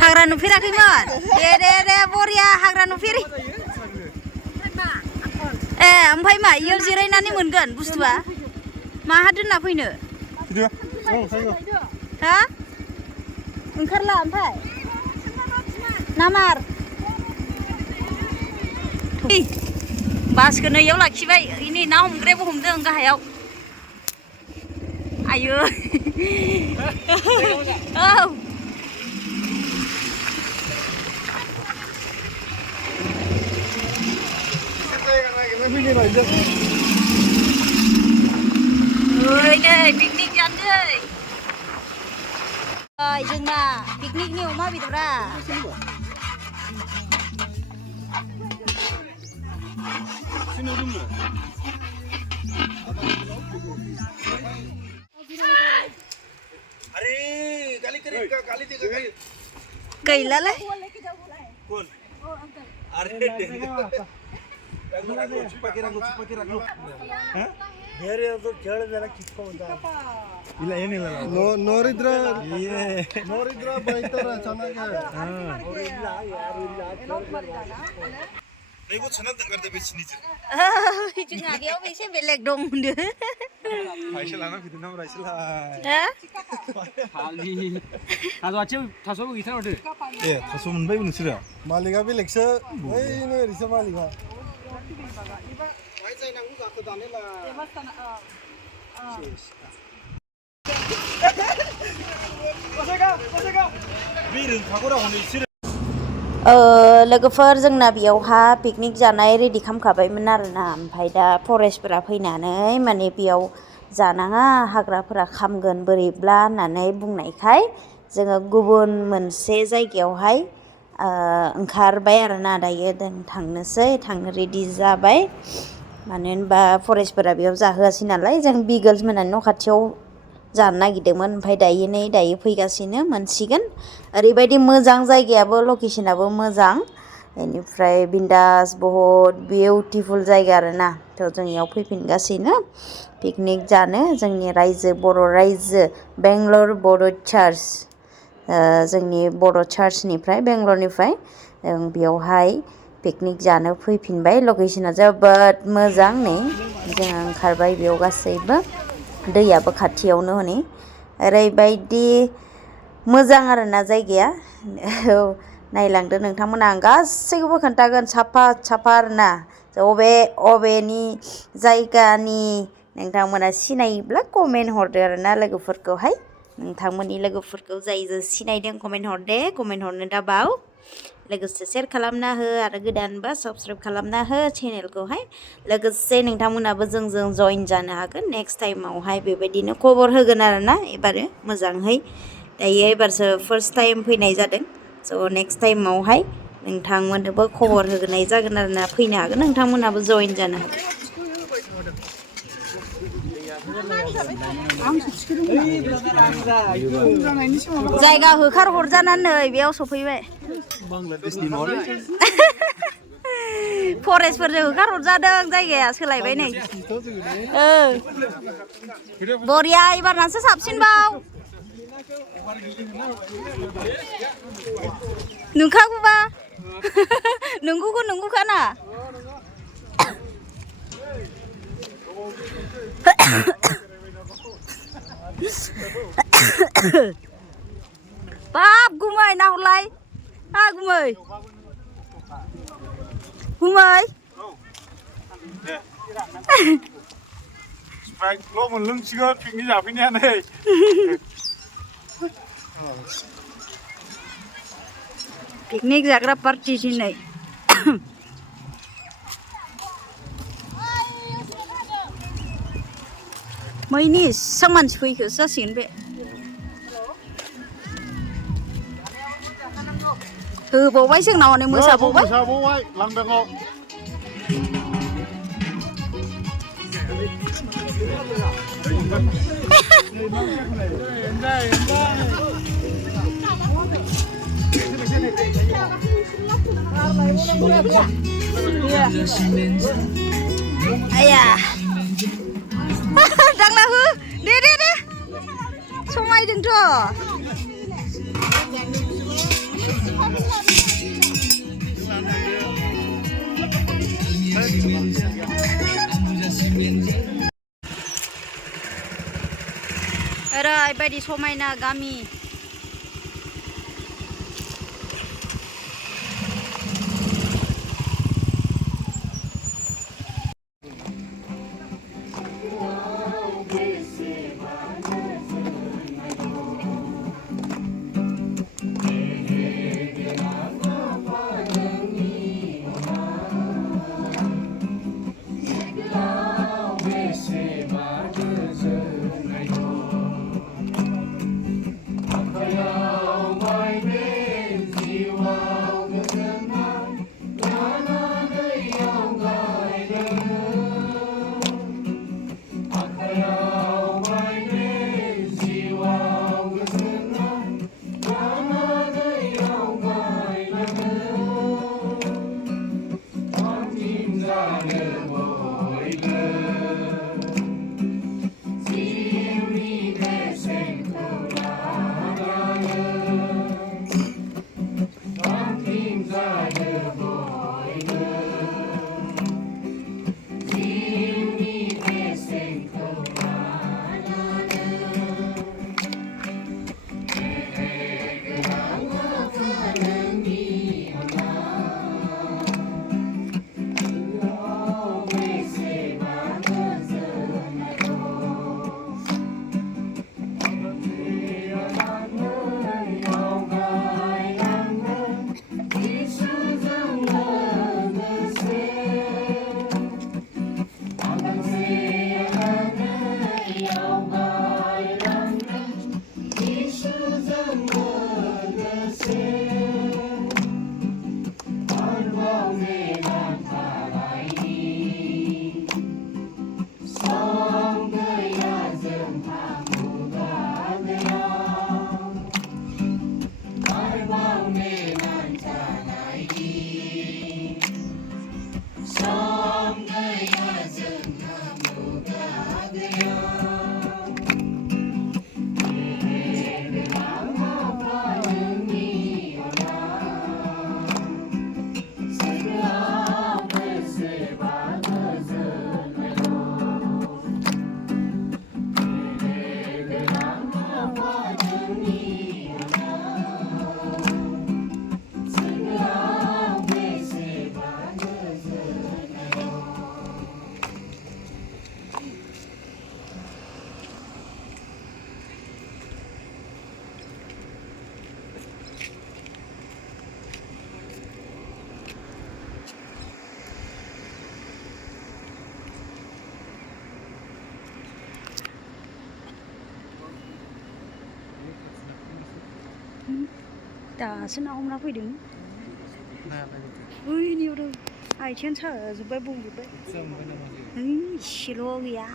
Hagra नुफेराखैमोन दे बरिया हाग्रा नुफेरि ओमफ्राय मा इयाव जिरायनानै मोनगोन बुस्थुआ माहा दोनना फैनो हा ओंखारला ओमफ्राय नामार बासखौनो इयाव लाखिबाय इनि ना हमग्रायाबो हमदों गाहायाव आयो औ पिकनिक जानोसै जोंना पिकनिकनि अमा बेदरा गैलालै ನೋರಿದ್ರ ಬೈತಾರ ಚೆನ್ನಾಗಿ नैगो छना दंगारदे बे सिनिजो जोंहा बेयाव एसे बेलेग दं होनदो फाइसे लाना फैदो नाम रायसला खालि थास'आथिं थास'बो गैथारदो ए थास' मोनबायबो नोंसोरो मालिकआ बेलेगसो ओइनो ओरैसो मालिकआ बाय जायनांगौ गाखो दानेला कसैगा बिरन थागरा हनै इसोर लोगोफोर जोंना बेयावहा पिकनिक जानाय रेडि खालामखाबायमोन आरोना ओमफ्राय दा फरेस्टफोरा फैनानै माने बेयाव जानाङा हाग्राफोरा खामगोन बोरैब्ला होननानै बुंनायखाय जोङो गुबुन मोनसे जायगायावहाय ओंखारबाय आरोना दायो जों थांनो रेडि जाबाय मानो होनबा फरेस्टफोरा बेयाव जाहोआसै नालाय जों बिगोल्स मोननानै न' खाथियाव जानो नागिरदोंमोन ओमफ्राय दायो फैगासिनो मोनसिगोन ओरैबायदि मोजां जायगायाबो लकेसनाबो मोजां बेनिफ्राय बिन्दास बहुत बिउटिफुल जायगा आरोना थ' जों इयाव फैफिनगासिनो पिकनिक जानो जोंनि रायजो बर' रायजो बेंगलर बड' चार्च जोंनि बर' चार्चनिफ्राय बेंगलरनिफ्राय बेयावहाय पिकनिक जानो फैफिनबाय लकेसना जोबोद मोजां नै जों ओंखारबाय बेयाव गासैबो दैयाबो खाथियावनो हनै ओरैबायदि मोजां आरोना जायगाया नायलांदो नोंथांमोना आं गासैखौबो खोन्थागोन साफा आरोना अबेनि जायगानि नोंथांमोना सिनायोब्ला कमेन्ट हरदो आरोना लोगोफोरखौहाय नोंथांमोननि लोगोफोरखौ जाय सिनायदों कमेन्ट हरनो दाबाव लोगोसे शेयार खालामना हो आरो गोदानबा साबस्क्राइब खालामना हो चेनेलखौहाय लोगोसे नोंथांमोनाबो जोंजों जइन जानो हागोन नेक्स्ट टाइमावहाय बेबायदिनो खबर होगोन आरोना एबारो मोजाङै दायो एबारसो फार्स्ट टाइम फैनाय जादों स' नेक्स्ट टाइमावहाय नोंथांमोननोबो खबर होनाय जागोन आरोना फैनो हागोन नोंथांमोनाबो जइन जानो हागोन जायगा होखार हरजानानै बेयाव सफैबाय फरेस्टफोरजों होखार हरजादों जायगाया सोलायबाय नै बरिया एबारनासो साबसिनबाव नोंखागौबा नंगौखाना बाब गुमै नाहरलाय गुमै स्प्राइटल' मोनलोंसिगोन पिकनिक जाफैनाया नै पिकनिक जाग्रा पार्टि दिनै मैनि इसां मानसि फैखोसो जासिगोन बे होबावबाय जोंनाव हनै मोसाबावबाय लांदाङाव आया दांला हो दे समायदोंथ' ओरैबायदि समायना गामि दासो ना हमना फैदों ओइनियाव आथिङानो साजोब्बाय बौजोब्बाय इसेल' गैया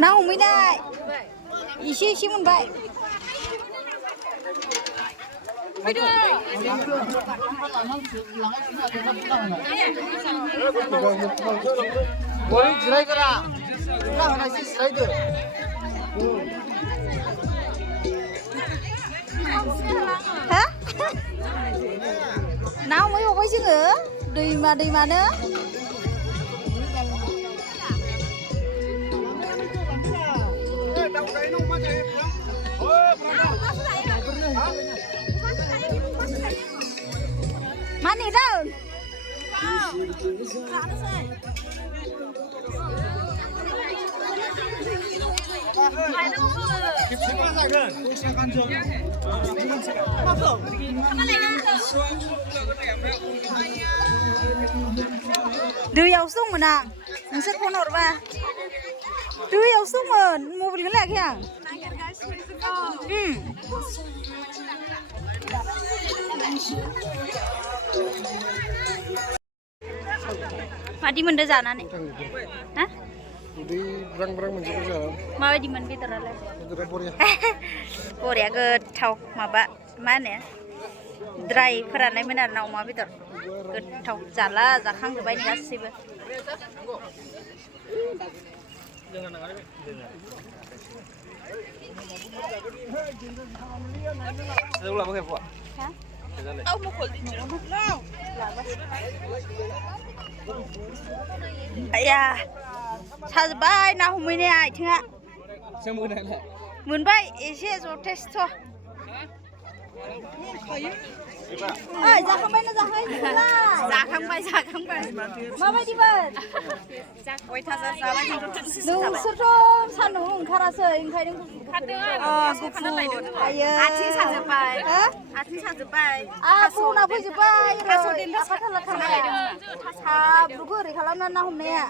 ना हमैनाय इसे इसे मोनबाय बय जिरायगोरा ना होनायसो जिरायदो हा ना हमै बावबाय जोङो दैमानो Mana dah? दैयावसो दंमोन आं नोंसोर फन हरबा दैयावसो दंमोन मबाइलखौ लायाखै आं मादि मोनदो जानानै हा उदै ब्रां ब्रां मोनजोबो जाना माबायदिमोन बेदरालाय बेदरा बरिया बरिया गोथाव माबा मा होनो ड्राइ फोराननायमोन आरोना अमा बेदर गोथाव जाला जाखांजोब्बाय नै गासैबो आया साजोब्बाय ना हमैनाया आथिङा मोनबाय एसे जथेस्थ' जाखांबाय ना जाखांबाय माबायदिमोन नोंसोरथ' सान्दुं ओंखारासै ओंखायनो आथिं साजोब्बाय फुना फैजोब्बाय हाब्रुखौ ओरै खालामना ना हमनाया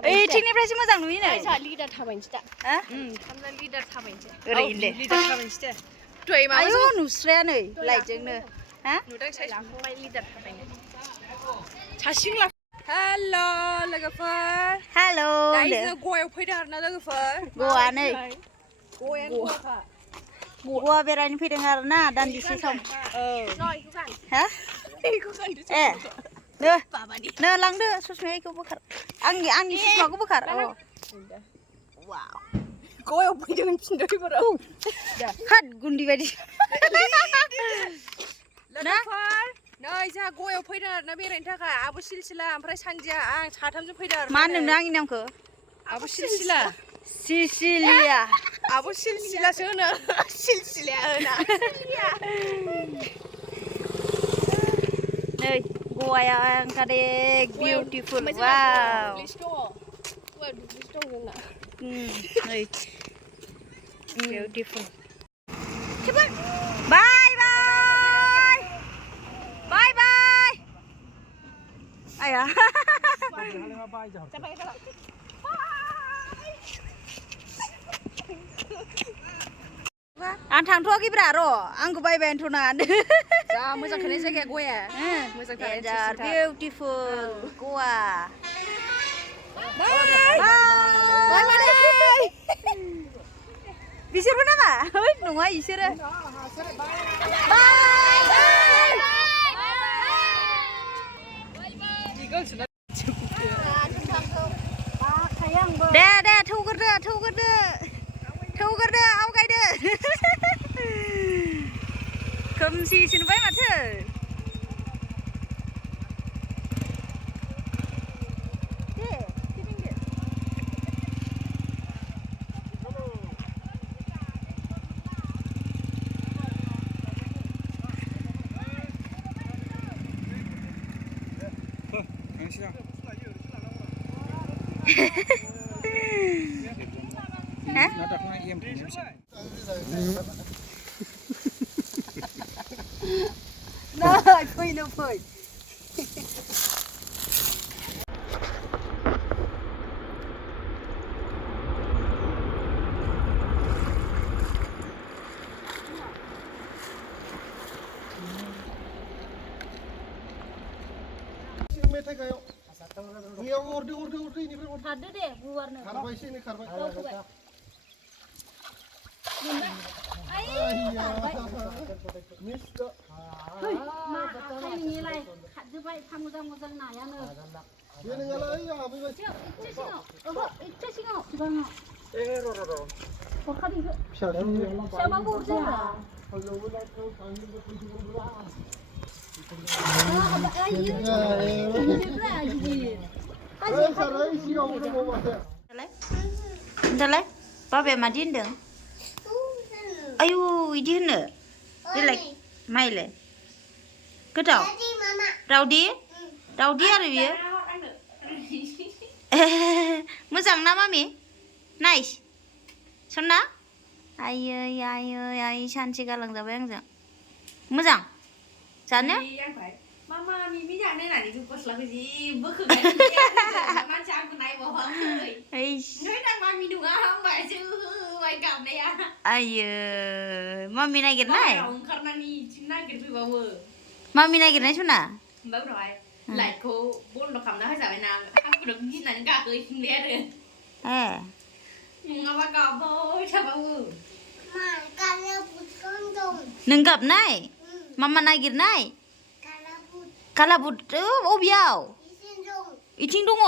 ओइथिंनिफ्रायसो मोजां नुयो नै लिडार थाबायनोसै दा लिडार थाबायनोसै ओरैनो लिडार थाबायनोसै दे आयु नुस्राया नै लाइटजोंनो हा नुदों साइजखौहाय लिडार थाबायनो सासिं ला हेल' लोगोफोर हेल' दायो गवायाव फैदों आरोना लोगोफोर गवा नै गवा बेरायनो फैदों आरोना दान्दिसे सम हा ए नो लांदो ससमायाखौ बोखार आंनि ससमाखौ बोखार वाव गयाव फैदों फिनदों हात गुन्दी बायदि लोगोफोर नै जोंहा गयाव फैदों आरोना बेरायनो थाखाय आब' सिलसिला ओमफ्राय सानजिया आं साथामजों फैदों आरो मा होनदों आंनि नामखौ आब' सिलसिला सिसिलिया आब' सिलसिलासो होनो सिलसिलाया होना नै गवाया ओंखारे बिउटिफुल वाव नै बिउटिफुल बाय आया आं थांथ'वाखैब्रा र' आंखौ बायबायनोथ' नाङा जा मोजांखौनो जायगाया गया मोजांथार बिउटिफुल गवा बिसोरबो नामा ओइ नङा इसोरो दे थौगोरदो आवगायदो खोमसिसो नुबाय माथो Nah, fui. थायगायाव बेयाव हरदो इनिफ्राय हरदो खारदो दे गुवारनो खारबायसो नै खारबाय मिस्टर मा आखाय नोंनिलाय खारजोबबाय फा मोजां नायानो बे नोंहालाय हाबैबाय एसे सिगाङाव सिगाङाव ए र' हरखादों फिसाबाबो दालाय बाबाया मादि होनदों आयु इदि होनो बेलाय माइलाय गोथाव दावदै आरो बियो मोजां ना मामि नाइस सन्ना आयै सानसे गालांजाबाय आंजों मोजां जानो Mama, Mimi जाने नानी तू पसला के जी बख गई मामा चाकू नाई बहुत गई नहीं ना मामी दूँगा हम बाइज़ वाई काम नहीं आ आयो मम्मी नागिरनाय orang karena ni cina gitu bawa mummy नागिरनाय सना baru dah lại cô bốn nó cầm nó hay sao vậy nào aku udah gini nanti gak tuh ikhlas deh ngapa kau boy siapa bawa नों गाबनाय मामा नागिरनाय कालाबुट अबेयाव इथिं दङ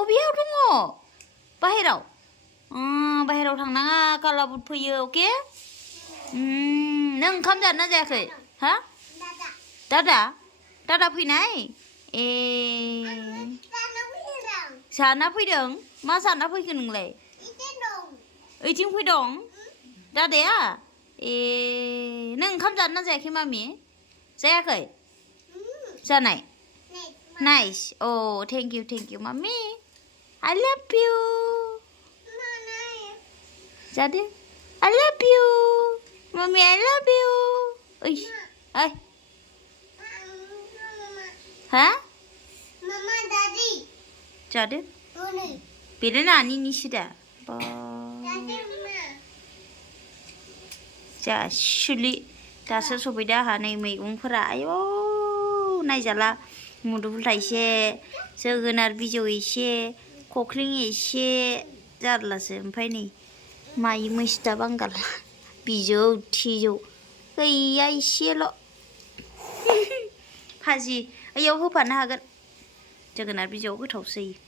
अबेयाव दङ बाहेराव बाहेराव थांनाङा कालाबुट फैयो अके नों ओंखाम जादोंना जायाखै हा दादा फैनाय ए जाना फैदों मा जाना फैखो नोंलाय ओइथिं फैदों दादाया ए नों ओंखाम जादोंना जायाखै मामि जायाखै जानाय नाइस ओ थेंक इउ मामि आई लव यू जादो आई लव यू मामि आई लव यू ओइ हा Mama Daddy जादो Oni बेनो नानिनिसो दा Daddy Ma जासुलि दासो सफैदो आंहा नै मैगंफोरा आयौ नायजाला मुदुफुल थाइसे जोगोनार बिजौ एसे खख्लिं एसे जारलासो ओमफ्राय नै माइ मैस्था बांगाल बिजौ थिजौ गैया एसेल' भाजि ओइयाव होफानो हागोन जोगोनार बिजौआव गोथावसो जायो